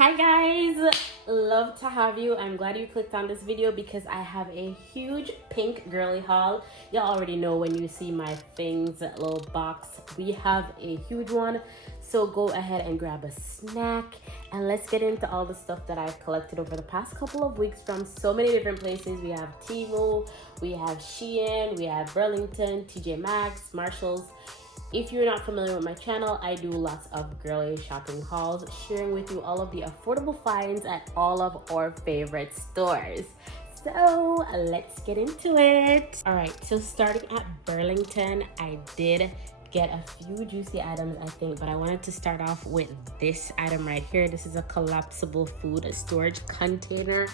Hi guys, love to have you. I'm glad you clicked on this video because I have a huge pink girly haul. Y'all already know when you see my things little box, we have a huge one. So go ahead and grab a snack and let's get into all the stuff that I've collected over the past couple of weeks from so many different places. We have TEMU, we have SHEIN, we have Burlington, TJ Marshalls. If you're not familiar with my channel, I do lots of girly shopping hauls, sharing with you all of the affordable finds at all of our favorite stores. So let's get into it. All right, so starting at Burlington, I did get a few juicy items, I think, but I wanted to start off with this item right here. This is a collapsible food storage container.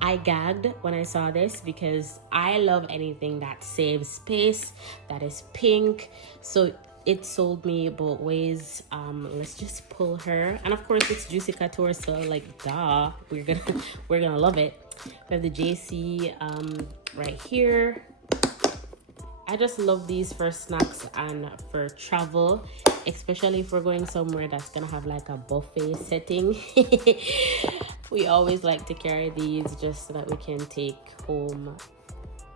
I gagged when I saw this because I love anything that saves space, that is pink. So it sold me both ways. Let's just pull her, and of course it's juicy couture, so like duh, we're gonna love it. We have the JC right here. I just love these for snacks and for travel, especially if we're going somewhere that's gonna have like a buffet setting. We always like to carry these just so that we can take home,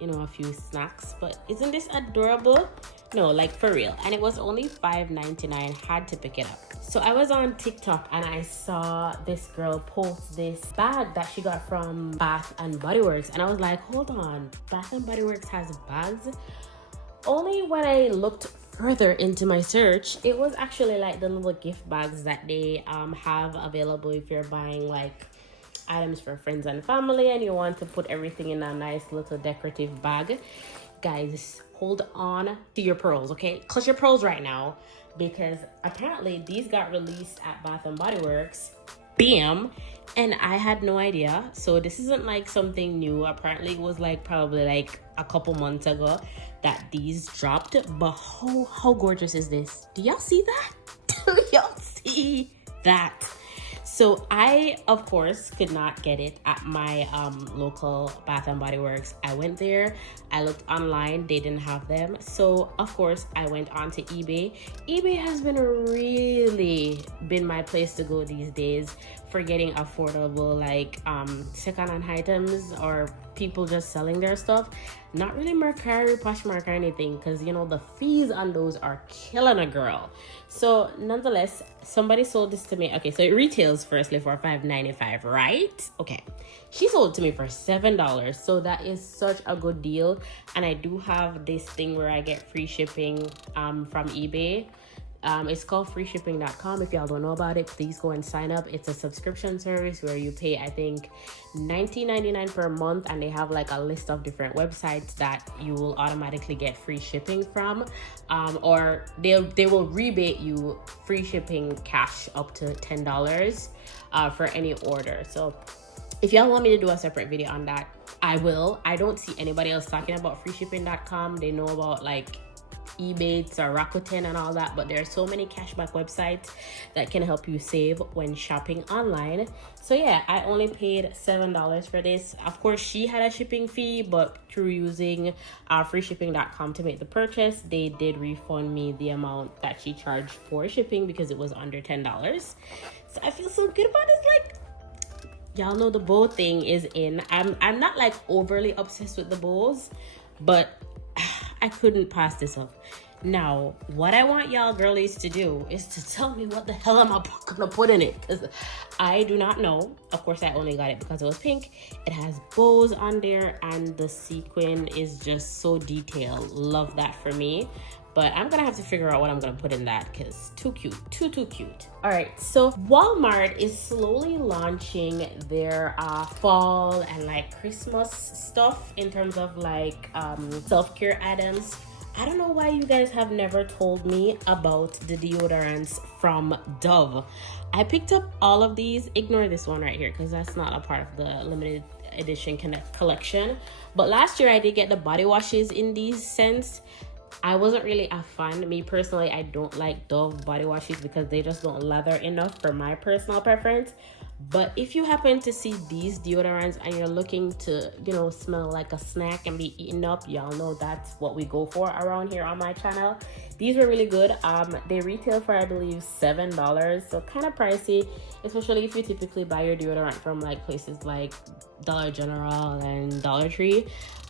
you know, a few snacks. But isn't this adorable? No, like for real. And it was only $5.99. Had to pick it up. So I was on TikTok and I saw this girl post this bag that she got from Bath and Body Works, and I was like, hold on, Bath and Body Works has bags? Only when I looked further into my search, it was actually like the little gift bags that they have available if you're buying like items for friends and family and you want to put everything in a nice little decorative bag. Guys, hold on to your pearls, okay? Clutch your pearls right now, because apparently these got released at Bath and Body Works. Bam! And I had no idea. So this isn't like something new. Apparently it was like probably like a couple months ago that these dropped. But how gorgeous is this? Do y'all see that? Do y'all see that? So I, of course, could not get it at my local Bath and Body Works. I went there, I looked online, they didn't have them. So of course I went onto eBay. eBay has really been my place to go these days for getting affordable like second-hand items or people just selling their stuff. Not really Mercari, Poshmark or anything, because you know the fees on those are killing a girl. So nonetheless, somebody sold this to me. Okay, so it retails firstly for $5.95, right? Okay, she sold it to me for $7, so that is such a good deal. And I do have this thing where I get free shipping from eBay. It's called freeshipping.com. If y'all don't know about it, please go and sign up. It's a subscription service where you pay, I think, $19.99 per month, and they have like a list of different websites that you will automatically get free shipping from, or they will rebate you free shipping cash up to $10 for any order. So if y'all want me to do a separate video on that, I will. I don't see anybody else talking about freeshipping.com. They know about like Ebates or Rakuten and all that, but there are so many cashback websites that can help you save when shopping online. So yeah, I only paid $7 for this. Of course, she had a shipping fee, but through using freeshipping.com to make the purchase, they did refund me the amount that she charged for shipping because it was under $10. So I feel so good about this. Like, y'all know the bow thing is in. I'm not like overly obsessed with the bows, but I couldn't pass this up. Now, what I want y'all girlies to do is to tell me what the hell am I gonna put in it, because I do not know. Of course, I only got it because it was pink. It has bows on there and the sequin is just so detailed. Love that for me. But I'm gonna have to figure out what I'm gonna put in that because too cute, too cute. All right, so Walmart is slowly launching their fall and like Christmas stuff in terms of like self-care items. I don't know why you guys have never told me about the deodorants from Dove. I picked up all of these. Ignore this one right here because that's not a part of the limited edition collection. But last year I did get the body washes in these scents. I wasn't really a fan. Me personally, I don't like Dove body washes because they just don't lather enough for my personal preference. But if you happen to see these deodorants and you're looking to, you know, smell like a snack and be eaten up, y'all know that's what we go for around here on my channel. These were really good. They retail for, I believe, $7, so kind of pricey, especially if you typically buy your deodorant from like places like Dollar General and Dollar Tree.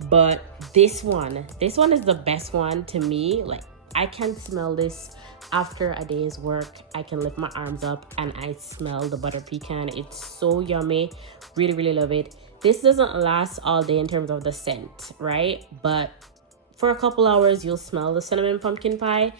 But this one is the best one to me. Like, I can smell this after a day's work. I can lift my arms up and I smell the butter pecan. It's so yummy. Really, really love it. This doesn't last all day in terms of the scent, right? But for a couple hours, you'll smell the cinnamon pumpkin pie.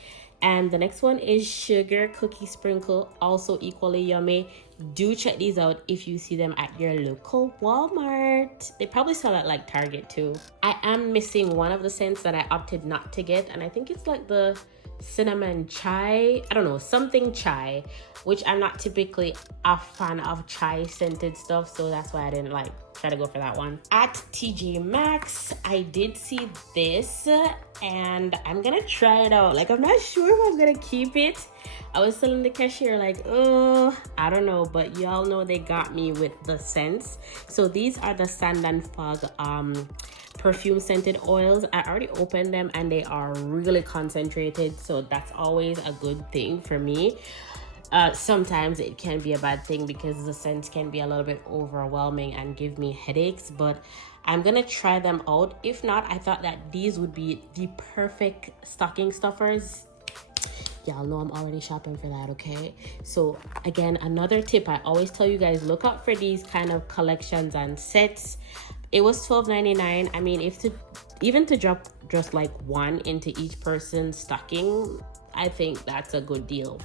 And the next one is sugar cookie sprinkle, also equally yummy. Do check these out if you see them at your local Walmart. They probably sell at like Target too. I am missing one of the scents that I opted not to get, and I think it's like the cinnamon chai, I don't know, something chai, which I'm not typically a fan of chai scented stuff, so that's why I didn't like try to go for that one. At TJ Maxx, I did see this and I'm gonna try it out. Like, I'm not sure if I'm gonna keep it. I was telling the cashier like, oh, I don't know, but y'all know they got me with the scents. So these are the Sand and Fog perfume scented oils. I already opened them and they are really concentrated, so that's always a good thing for me. Sometimes it can be a bad thing because the scents can be a little bit overwhelming and give me headaches, but I'm gonna try them out. If not, I thought that these would be the perfect stocking stuffers. Y'all know I'm already shopping for that, okay? So again, another tip, I always tell you guys, look out for these kind of collections and sets. It was $12.99. I mean, even to drop just like one into each person's stocking, I think that's a good deal.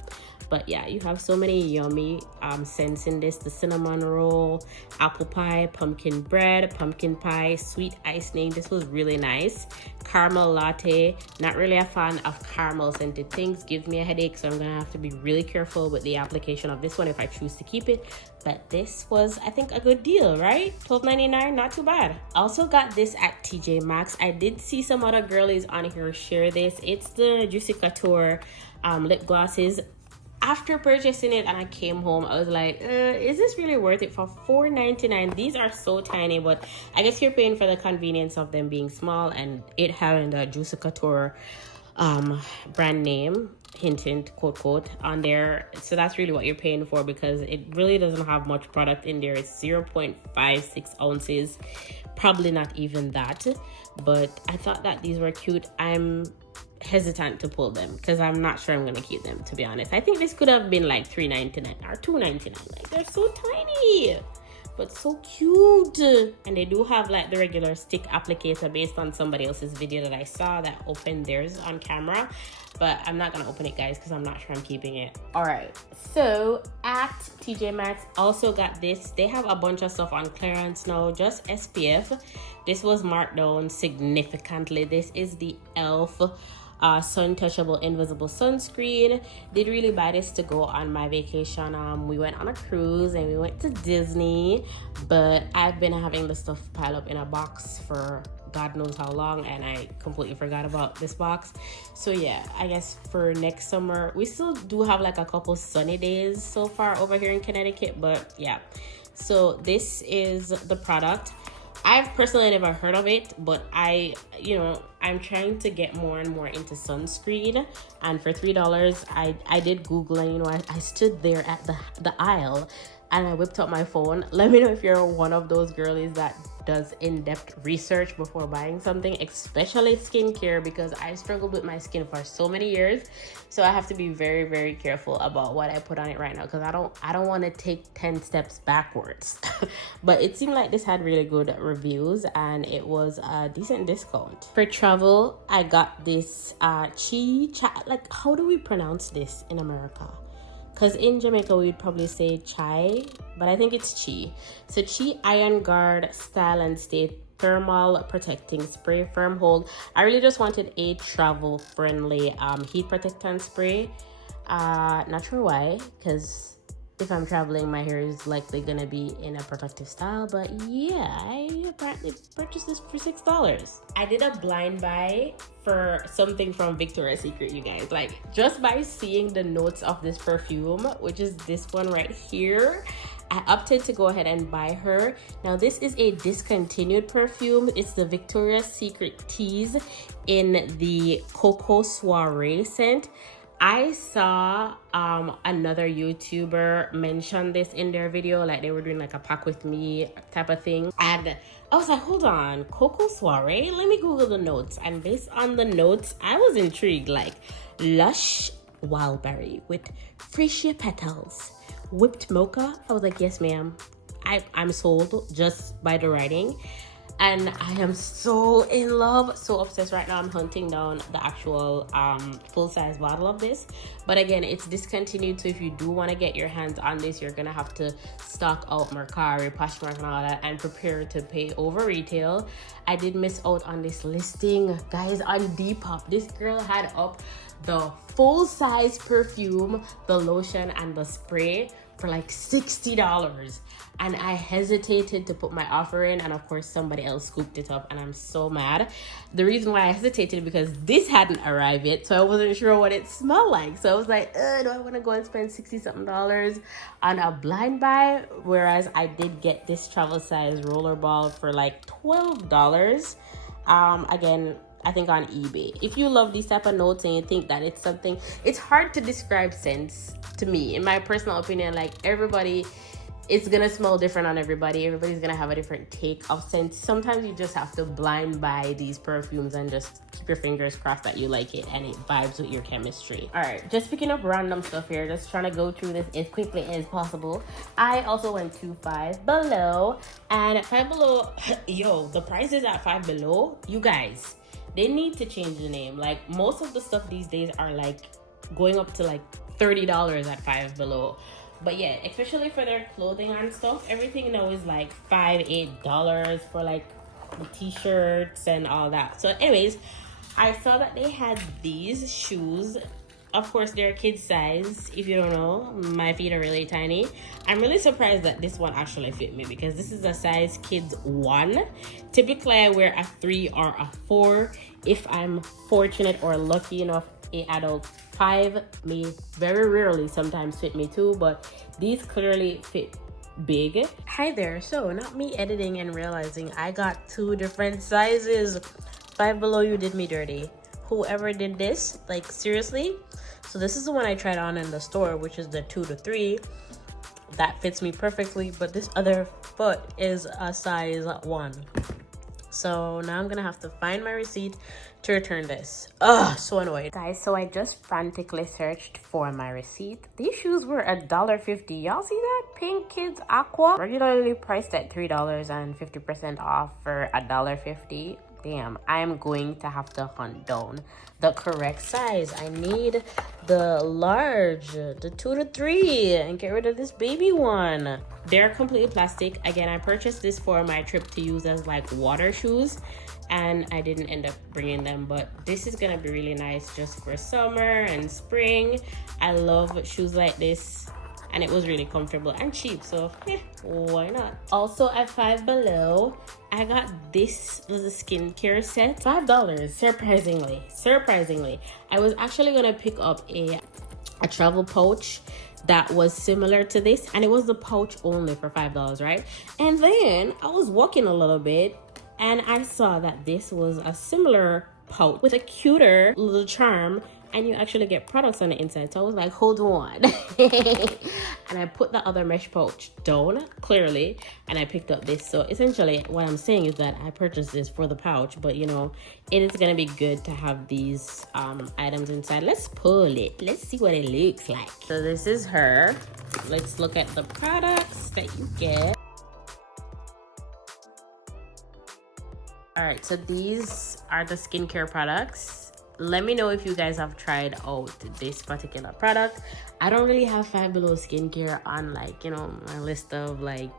But yeah, you have so many yummy scents in this. The cinnamon roll, apple pie, pumpkin bread, pumpkin pie, sweet icing. This was really nice. Caramel latte. Not really a fan of caramel scented things. Gives me a headache, so I'm gonna have to be really careful with the application of this one if I choose to keep it. But this was, I think, a good deal, right? $12.99, not too bad. Also got this at TJ Maxx. I did see some other girlies on here share this. It's the Juicy Couture lip glosses. After purchasing it and I came home, I was like, is this really worth it for $4.99? These are so tiny, but I guess you're paying for the convenience of them being small and it having the Juicy Couture brand name, hint hint, quote quote, on there. So that's really what you're paying for, because it really doesn't have much product in there. It's 0.56 ounces, probably not even that. But I thought that these were cute. I'm hesitant to pull them because I'm not sure I'm gonna keep them, to be honest. I think this could have been like $3.99 or $2.99. Like, they're so tiny but so cute. And they do have like the regular stick applicator based on somebody else's video that I saw that opened theirs on camera, but I'm not gonna open it, guys, because I'm not sure I'm keeping it. All right, so at TJ Maxx also got this. They have a bunch of stuff on clearance now, just SPF. This was marked down significantly. This is the ELF sun touchable invisible sunscreen. Did really buy this to go on my vacation. We went on a cruise and we went to Disney, but I've been having the stuff pile up in a box for God knows how long, and I completely forgot about this box. So yeah, I guess for next summer, we still do have like a couple sunny days so far over here in Connecticut, but yeah. So this is the product. I've personally never heard of it, but I'm trying to get more and more into sunscreen. And for $3, I did Google, and I stood there at the aisle and I whipped up my phone. Let me know if you're one of those girlies that does in-depth research before buying something, especially skincare, because I struggled with my skin for so many years. So I have to be very, very careful about what I put on it right now, because I don't want to take 10 steps backwards. But it seemed like this had really good reviews and it was a decent discount. For travel, I got this like, how do we pronounce this in America? Because in Jamaica, we'd probably say chai, but I think it's chi. So chi Iron Guard Style and Stay Thermal Protecting Spray Firm Hold. I really just wanted a travel-friendly heat protectant spray. Not sure why, because if I'm traveling, my hair is likely gonna be in a protective style. But yeah, I apparently purchased this for $6. I did a blind buy for something from Victoria's Secret, you guys. Like, just by seeing the notes of this perfume, which is this one right here, I opted to go ahead and buy her. Now this is a discontinued perfume. It's the Victoria's Secret Tease in the Cocoa Soiree scent. I saw another YouTuber mention this in their video, like they were doing like a pack with me type of thing, and I was like, hold on, Cocoa Soiree, let me Google the notes. And based on the notes, I was intrigued, like lush wildberry with freesia petals, whipped mocha. I was like, yes ma'am, I'm sold just by the writing. And I am so in love, so obsessed right now. I'm hunting down the actual full-size bottle of this. But again, it's discontinued, so if you do want to get your hands on this, you're gonna have to stock out Mercari, Poshmark, and all that, and prepare to pay over retail. I did miss out on this listing, guys, on Depop. This girl had up the full-size perfume, the lotion, and the spray for like $60, and I hesitated to put my offer in, and of course somebody else scooped it up, and I'm so mad. The reason why I hesitated because this hadn't arrived yet, so I wasn't sure what it smelled like. So I was like, do I want to go and spend $60-something on a blind buy? Whereas I did get this travel size rollerball for like $12. Again, I think on eBay. If you love these type of notes and you think that it's something, it's hard to describe scents to me, in my personal opinion. Like everybody, it's gonna smell different on everybody. Everybody's gonna have a different take of scents. Sometimes you just have to blind buy these perfumes and just keep your fingers crossed that you like it and it vibes with your chemistry. All right, just picking up random stuff here, just trying to go through this as quickly as possible. I also went to Five Below, and Five Below, yo, the prices at Five Below, you guys, they need to change the name. Like most of the stuff these days are like going up to like $30 at Five Below. But yeah, especially for their clothing and stuff, everything now is like $5-8 for like the t-shirts and all that. So anyways, I saw that they had these shoes. Of course, they're kid size. If you don't know, my feet are really tiny. I'm really surprised that this one actually fit me, because this is a size kids 1. Typically, I wear a 3 or a 4. If I'm fortunate or lucky enough, an adult 5 may very rarely sometimes fit me too, but these clearly fit big. Hi there. So not me editing and realizing I got 2 different sizes. Five Below, you did me dirty. Whoever did this, like seriously. So this is the one I tried on in the store, which is the 2 to 3. That fits me perfectly, but this other foot is a size 1. So now I'm gonna have to find my receipt to return this. Ugh, so annoyed. Guys, so I just frantically searched for my receipt. These shoes were $1.50. Y'all see that? Pink Kids Aqua. Regularly priced at $3 and 50% off for $1.50. Damn, I'm going to have to hunt down the correct size. I need the large, the 2 to 3, and get rid of this baby one. They're completely plastic. Again, I purchased this for my trip to use as like water shoes, and I didn't end up bringing them, but this is gonna be really nice just for summer and spring. I love shoes like this, and it was really comfortable and cheap, so yeah, why not? Also at Five Below, I got this was a skincare set, $5. Surprisingly, I was actually gonna pick up a travel pouch that was similar to this, and it was the pouch only for $5, right? And then I was walking a little bit, and I saw that this was a similar pouch with a cuter little charm, and you actually get products on the inside. So I was like, hold on. And I put the other mesh pouch down, clearly, and I picked up this. So essentially, what I'm saying is that I purchased this for the pouch, but you know, it is gonna be good to have these items inside. Let's pull it. Let's see what it looks like. So this is her. Let's look at the products that you get. All right, so these are the skincare products. Let me know if you guys have tried out this particular product. I don't really have Five Below skincare on, like, you know, my list of like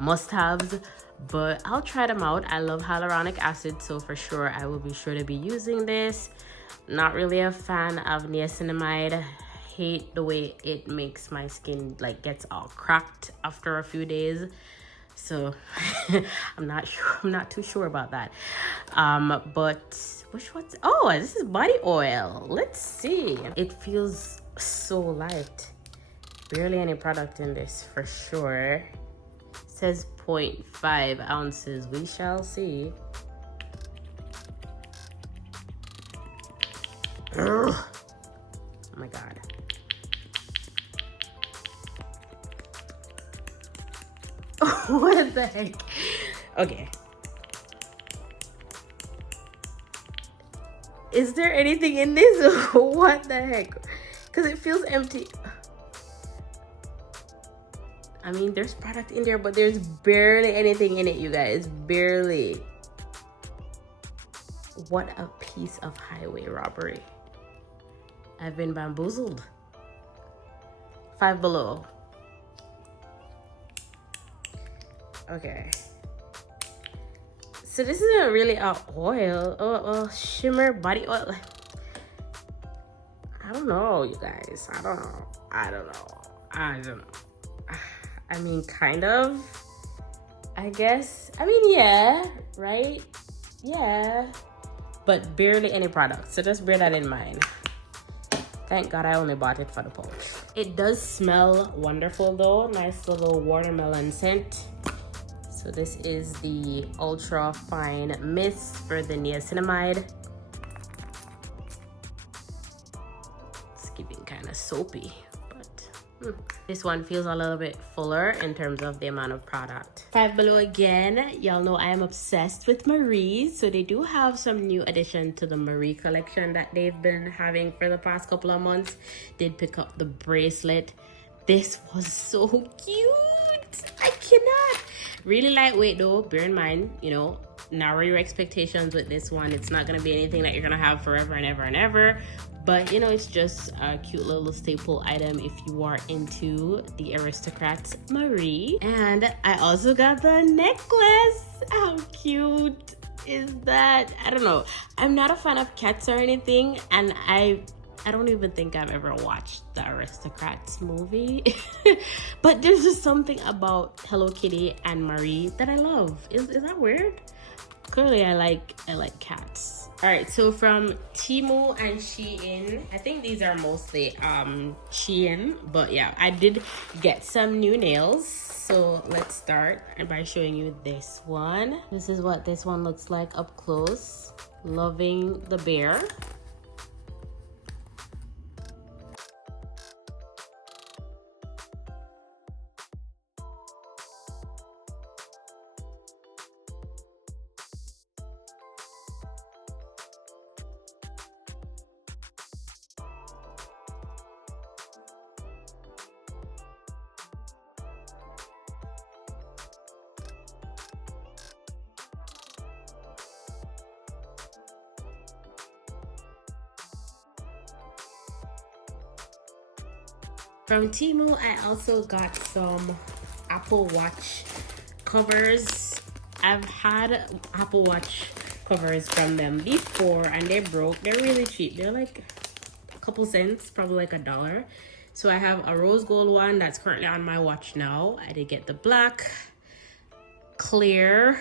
must-haves, but I'll try them out. I love hyaluronic acid, so for sure I will be sure to be using this. Not really a fan of niacinamide. Hate the way it makes my skin like gets all cracked after a few days. So I'm not too sure about that. But which one's, oh, this is body oil. Let's see. It feels so light. barely any product in this for sure. It says 0.5 ounces. We shall see. Ugh. Oh my god. What the heck? Okay. Is there anything in this? What the heck? Because it feels empty. I mean, there's product in there, but there's barely anything in it, you guys. Barely. What a piece of highway robbery. I've been bamboozled. Five Below. Okay. So this isn't really a oil. Oh, shimmer body oil. I don't know, you guys. I don't know. I mean, kind of. I guess. I mean, yeah. Right? Yeah. But barely any product. So just bear that in mind. Thank God I only bought it for the pouch. It does smell wonderful though. Nice little watermelon scent. So this is the ultra fine mist for the niacinamide. It's giving kind of soapy, but this one feels a little bit fuller in terms of the amount of product. Five Below again. Y'all know I am obsessed with Marie's. So they do have some new addition to the Marie collection that they've been having for the past couple of months. Did pick up the bracelet. This was so cute. I cannot. Really lightweight though. Bear in mind, you know, narrow your expectations with this one. It's not going to be anything that you're going to have forever and ever and ever. But, you know, it's just a cute little staple item if you are into the Aristocrats Marie. And I also got the necklace. How cute is that? I don't know. I'm not a fan of cats or anything. And I don't even think I've ever watched the Aristocrats movie. But there's just something about Hello Kitty and Marie that I love. Is that weird? Clearly I like cats. All right, so from TEMU and SHEIN, I think these are mostly SHEIN, but yeah, I did get some new nails. So let's start by showing you this one. This is what this one looks like up close. Loving the bear. From TEMU, I also got some Apple Watch covers. I've had Apple Watch covers from them before and they broke. They're really cheap. They're like a couple cents, probably like $1. So I have a rose gold one that's currently on my watch now. I did get the black, clear,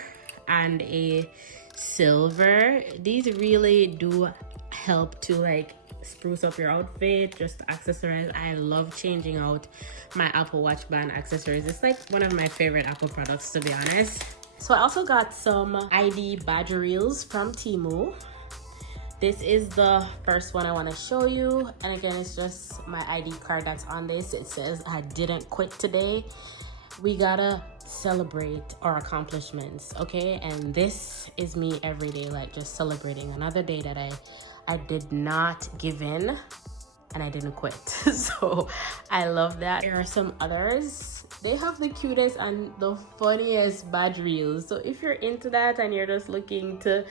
and a silver. These really do help to like spruce up your outfit, just accessorize. I love changing out my Apple Watch band accessories. It's like one of my favorite Apple products, to be honest. So I also got some ID badge reels from TEMU. This is the first one I want to show you, and again, it's just my ID card that's on this. It says I didn't quit today. We gotta celebrate our accomplishments, okay? And this is me every day, like just celebrating another day that I did not give in and I didn't quit. So I love that. There are some others. They have the cutest and the funniest badge reels. So if you're into that and you're just looking to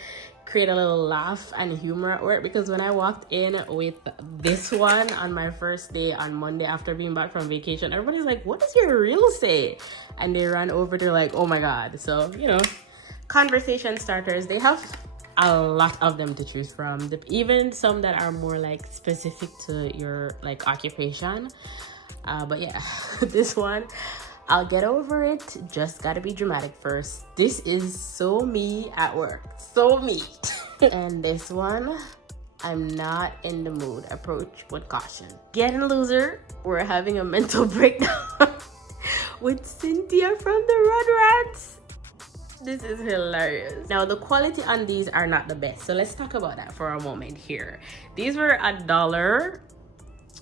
create a little laugh and humor at work, because when I walked in with this one on my first day on Monday after being back from vacation, everybody's like, what does your reel say? And they ran over, they're like, oh my God. So, you know, conversation starters. They have a lot of them to choose from, even some that are more like specific to your like occupation, but yeah, this one, I'll get over it, just gotta be dramatic first. This is so me at work, so me. And this one, I'm not in the mood. Approach with caution. Getting loser. We're having a mental breakdown with Cynthia from the Rugrats. This is hilarious. Now, the quality on these are not the best. So let's talk about that for a moment here. These were $1.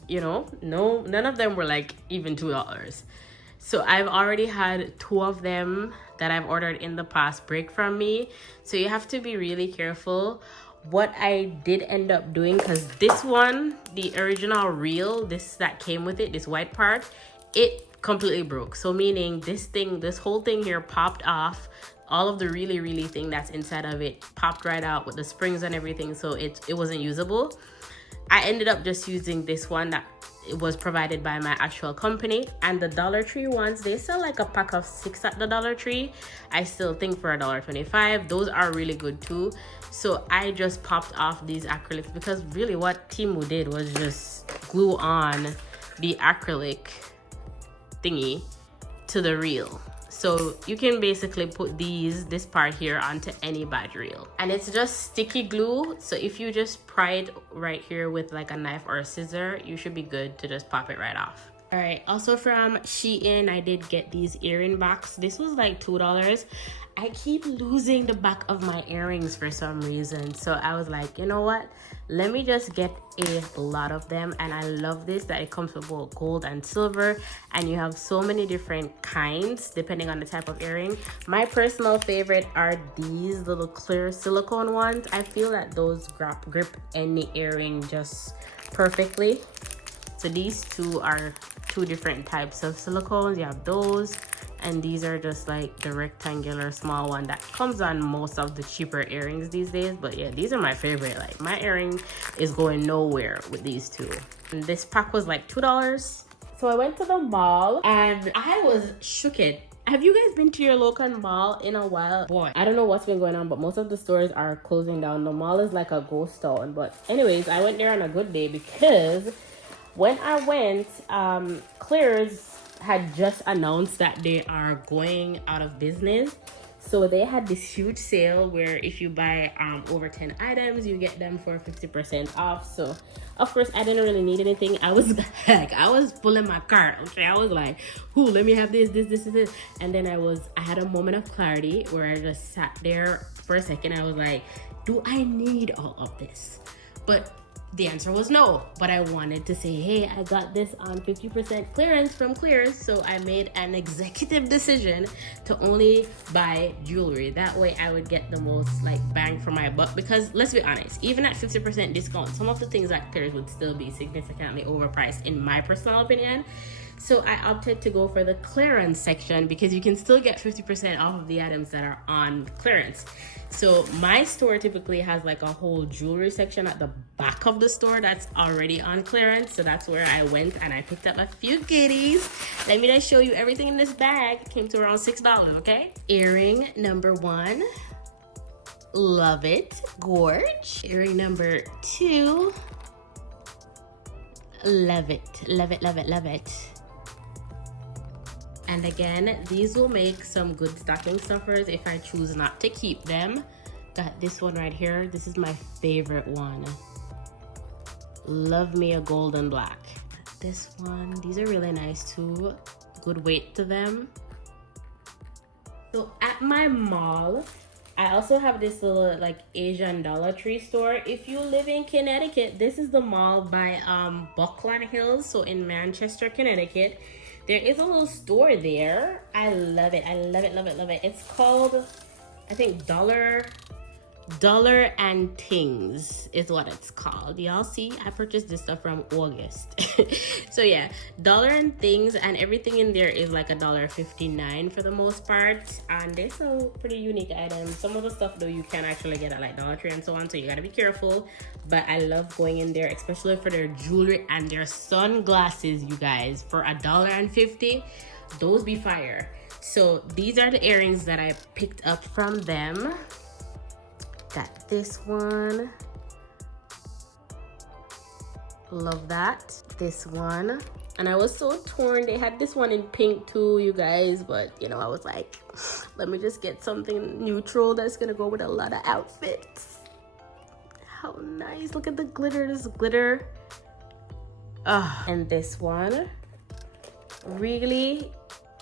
You know, no, none of them were like even $2. So I've already had 2 of them that I've ordered in the past break from me. So you have to be really careful. What I did end up doing, because this one, the original reel, this that came with it, this white part, it completely broke. So meaning this whole thing here popped off. All of the really thing that's inside of it popped right out with the springs and everything. So it wasn't usable. I ended up just using this one that it was provided by my actual company. And the Dollar Tree ones, they sell like a pack of 6 at the Dollar Tree. I still think for $1.25, those are really good too. So I just popped off these acrylics because really what TEMU did was just glue on the acrylic thingy to the reel. So you can basically put this part here onto any badge reel. And it's just sticky glue. So if you just pry it right here with like a knife or a scissor, you should be good to just pop it right off. All right, also from SHEIN, I did get these earring box. This was like $2. I keep losing the back of my earrings for some reason. So I was like, you know what? Let me just get a lot of them. And I love this, that it comes with both gold and silver. And you have so many different kinds depending on the type of earring. My personal favorite are these little clear silicone ones. I feel that those grip any earring just perfectly. So these two are 2 different types of silicones. You have those, and these are just like the rectangular small one that comes on most of the cheaper earrings these days. But yeah, these are my favorite. Like my earring is going nowhere with these 2. And this pack was like $2. So I went to the mall and I was shooked. Have you guys been to your local mall in a while? Boy, I don't know what's been going on, but most of the stores are closing down. The mall is like a ghost town. But anyways, I went there on a good day because when I went, Claire's had just announced that they are going out of business. So they had this huge sale where if you buy over 10 items, you get them for 50% off. So of course I didn't really need anything. I was like, I was pulling my cart. Okay, I was like, let me have this. And then I had a moment of clarity where I just sat there for a second. I was like, do I need all of this? But the answer was no, but I wanted to say, hey, I got this on 50% clearance from Claire's. So I made an executive decision to only buy jewelry. That way I would get the most like bang for my buck, because let's be honest, even at 50% discount, some of the things at Claire's would still be significantly overpriced in my personal opinion. So I opted to go for the clearance section because you can still get 50% off of the items that are on clearance. So my store typically has like a whole jewelry section at the back of the store that's already on clearance. So that's where I went and I picked up a few goodies. Let me just show you everything in this bag. It came to around $6, okay? Earring number 1. Love it. Gorge. Earring number 2. Love it. Love it, love it, love it. And again, these will make some good stocking stuffers if I choose not to keep them. Got this one right here. This is my favorite one. Love me a golden black. This one, these are really nice too. Good weight to them. So at my mall, I also have this little like Asian Dollar Tree store. If you live in Connecticut, this is the mall by Buckland Hills. So in Manchester, Connecticut. There is a little store there. I love it. I love it, love it, love it. It's called, I think, Dollar and Things is what it's called. Y'all see, I purchased this stuff from August. So yeah, Dollar and Things, and everything in there is like $1.59 for the most part. And they sell pretty unique items. Some of the stuff though you can actually get at like Dollar Tree and so on, so you gotta be careful. But I love going in there, especially for their jewelry and their sunglasses, you guys. For $1.50, those be fire. So these are the earrings that I picked up from them. Got this one. Love that. This one. And I was so torn. They had this one in pink too, you guys. But, you know, I was like, let me just get something neutral that's going to go with a lot of outfits. how nice. Look at the glitter. This glitter. And this one, really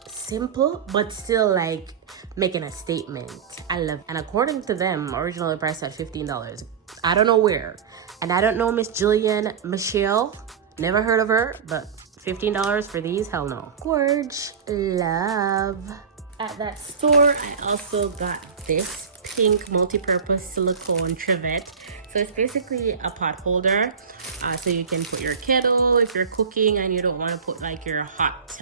simple, but still like making a statement. I love, and according to them, originally priced at $15. I don't know where, and I don't know Miss Jillian Michelle, never heard of her, but $15 for these, hell no. Gorge, love. At that store, I also got this pink multi-purpose silicone trivet. So it's basically a pot holder, so you can put your kettle if you're cooking and you don't want to put like your hot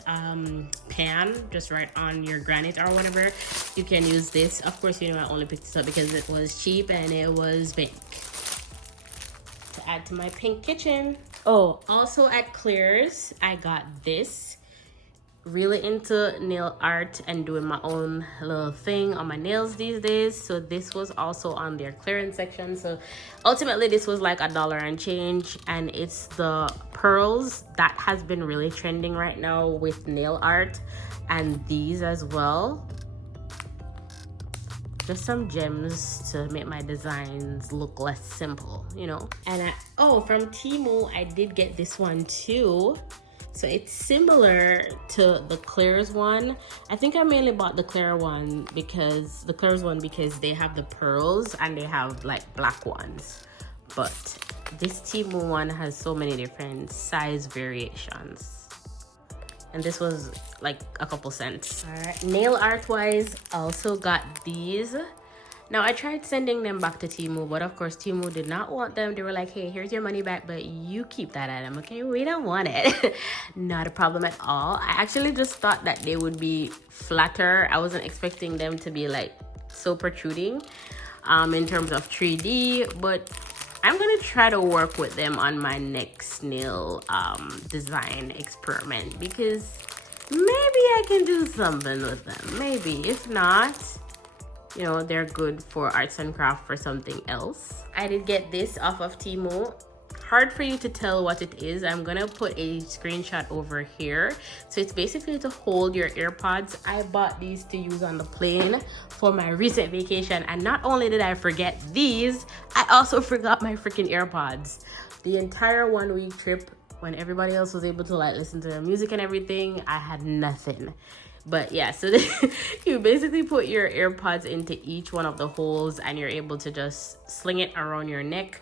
pan just right on your granite or whatever. You can use this. Of course, you know, I only picked this up because it was cheap and it was pink. To add to my pink kitchen. Oh, also at Claire's, I got this. Really into nail art and doing my own little thing on my nails these days, so this was also on their clearance section. So ultimately this was like $1 and change, and it's the pearls that has been really trending right now with nail art, and these as well. Just some gems to make my designs look less simple, you know. And from TEMU, I did get this one too. So it's similar to the Claire's one. I think I mainly bought the Claire's one because they have the pearls and they have like black ones. But this TEMU one has so many different size variations. And this was like a couple cents. All right, nail art wise, also got these. Now, I tried sending them back to TEMU, but of course, TEMU did not want them. They were like, hey, here's your money back, but you keep that item, okay? We don't want it. Not a problem at all. I actually just thought that they would be flatter. I wasn't expecting them to be like so protruding in terms of 3D, but I'm gonna try to work with them on my next nail design experiment, because maybe I can do something with them. Maybe, if not, you know, they're good for arts and craft for something else. I did get this off of TEMU. Hard for you to tell what it is. I'm gonna put a screenshot over here. So it's basically to hold your AirPods. I bought these to use on the plane for my recent vacation, and not only did I forget these, I also forgot my freaking AirPods. The entire 1 week trip, when everybody else was able to like listen to their music and everything, I had nothing. But yeah, so you basically put your AirPods into each one of the holes and you're able to just sling it around your neck.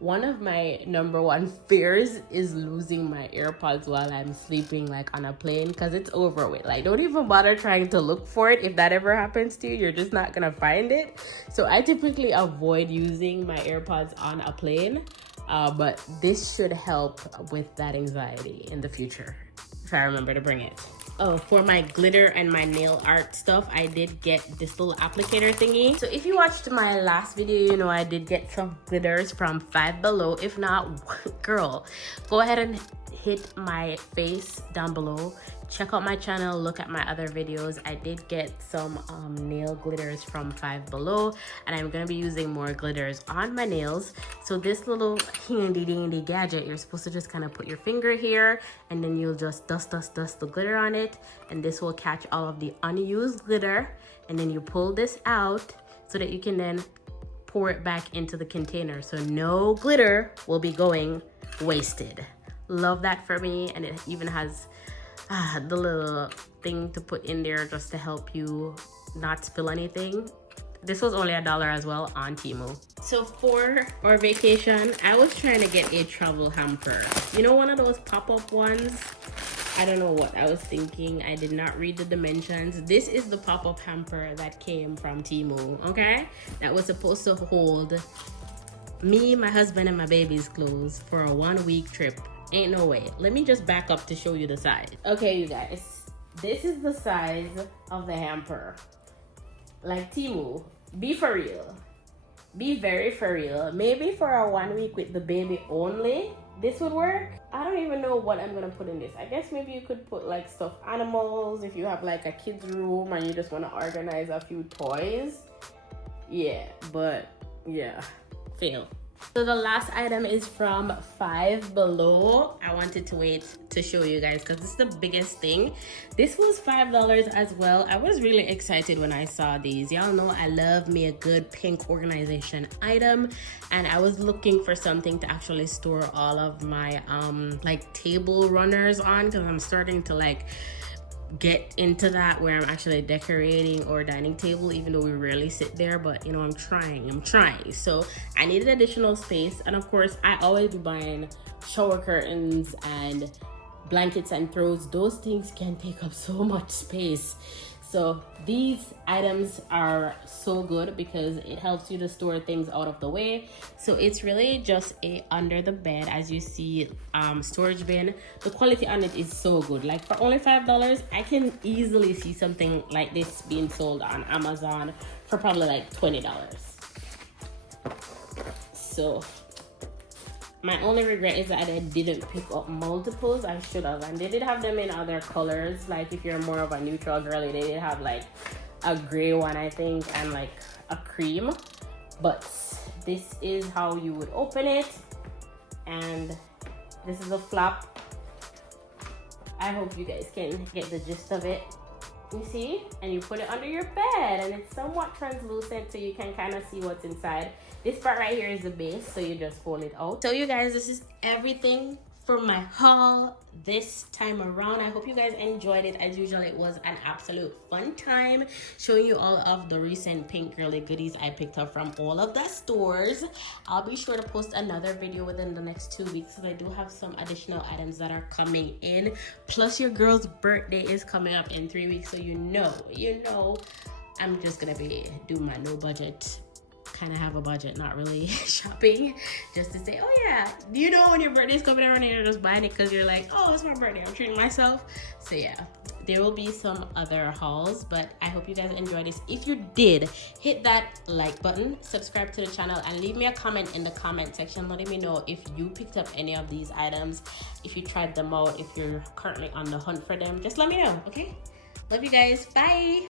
One of my number one fears is losing my AirPods while I'm sleeping, like on a plane, because it's over with. Like, don't even bother trying to look for it. If that ever happens to you, you're just not gonna find it. So I typically avoid using my AirPods on a plane, but this should help with that anxiety in the future if I remember to bring it. Oh, for my glitter and my nail art stuff, I did get this little applicator thingy. So if you watched my last video, you know I did get some glitters from Five Below. If not, girl, go ahead and hit my face down below. Check out my channel, look at my other videos. I did get some nail glitters from Five Below, and I'm gonna be using more glitters on my nails. So this little handy dandy gadget, you're supposed to just kind of put your finger here, and then you'll just dust the glitter on it, and this will catch all of the unused glitter, and then you pull this out so that you can then pour it back into the container, so no glitter will be going wasted. Love that for me. And it even has the little thing to put in there just to help you not spill anything. This was only $1 as well on TEMU. So for our vacation, I was trying to get a travel hamper. You know, one of those pop-up ones? I don't know what I was thinking. I did not read the dimensions. This is the pop-up hamper that came from TEMU, okay? That was supposed to hold me, my husband, and my baby's clothes for a 1 week trip. Ain't no way. Let me just back up to show you the size. Okay, you guys, this is the size of the hamper. Like, TEMU, be for real. Be very for real. Maybe for a 1 week with the baby only, this would work. I don't even know what I'm gonna put in this. I guess maybe you could put like stuffed animals if you have like a kid's room and you just want to organize a few toys. Yeah, but yeah, fail. So the last item is from Five Below. I wanted to wait to show you guys because this is the biggest thing. This was $5 as well. I was really excited when I saw these. Y'all know I love me a good pink organization item, and I was looking for something to actually store all of my like table runners on, because I'm starting to like get into that where I'm actually decorating or dining table, even though we rarely sit there. But you know, I'm trying. So I needed additional space, and of course I always be buying shower curtains and blankets and throws. Those things can take up so much space. So these items are so good because it helps you to store things out of the way. So it's really just a under the bed, as you see, storage bin. The quality on it is so good. Like for only $5, I can easily see something like this being sold on Amazon for probably like $20. So my only regret is that I didn't pick up multiples. I should have. And they did have them in other colors. Like if you're more of a neutral girly, they did have like a gray one, I think, and like a cream. But this is how you would open it. And this is a flap. I hope you guys can get the gist of it. You see? And you put it under your bed, and it's somewhat translucent, so you can kind of see what's inside. This part right here is the base, so you just fold it out. So you guys, this is everything for my haul this time around. I hope you guys enjoyed it. As usual, it was an absolute fun time showing you all of the recent pink girly goodies I picked up from all of the stores. I'll be sure to post another video within the next 2 weeks, because I do have some additional items that are coming in. Plus your girl's birthday is coming up in 3 weeks, so you know I'm just gonna be doing my no budget, kind of have a budget, not really shopping, just to say, oh yeah, you know, when your birthday's coming around and you're just buying it because you're like, oh, it's my birthday, I'm treating myself. So yeah, there will be some other hauls, but I hope you guys enjoyed this. If you did, hit that like button, subscribe to the channel, and leave me a comment in the comment section letting me know if you picked up any of these items, if you tried them out, if you're currently on the hunt for them. Just let me know, okay? Love you guys. Bye.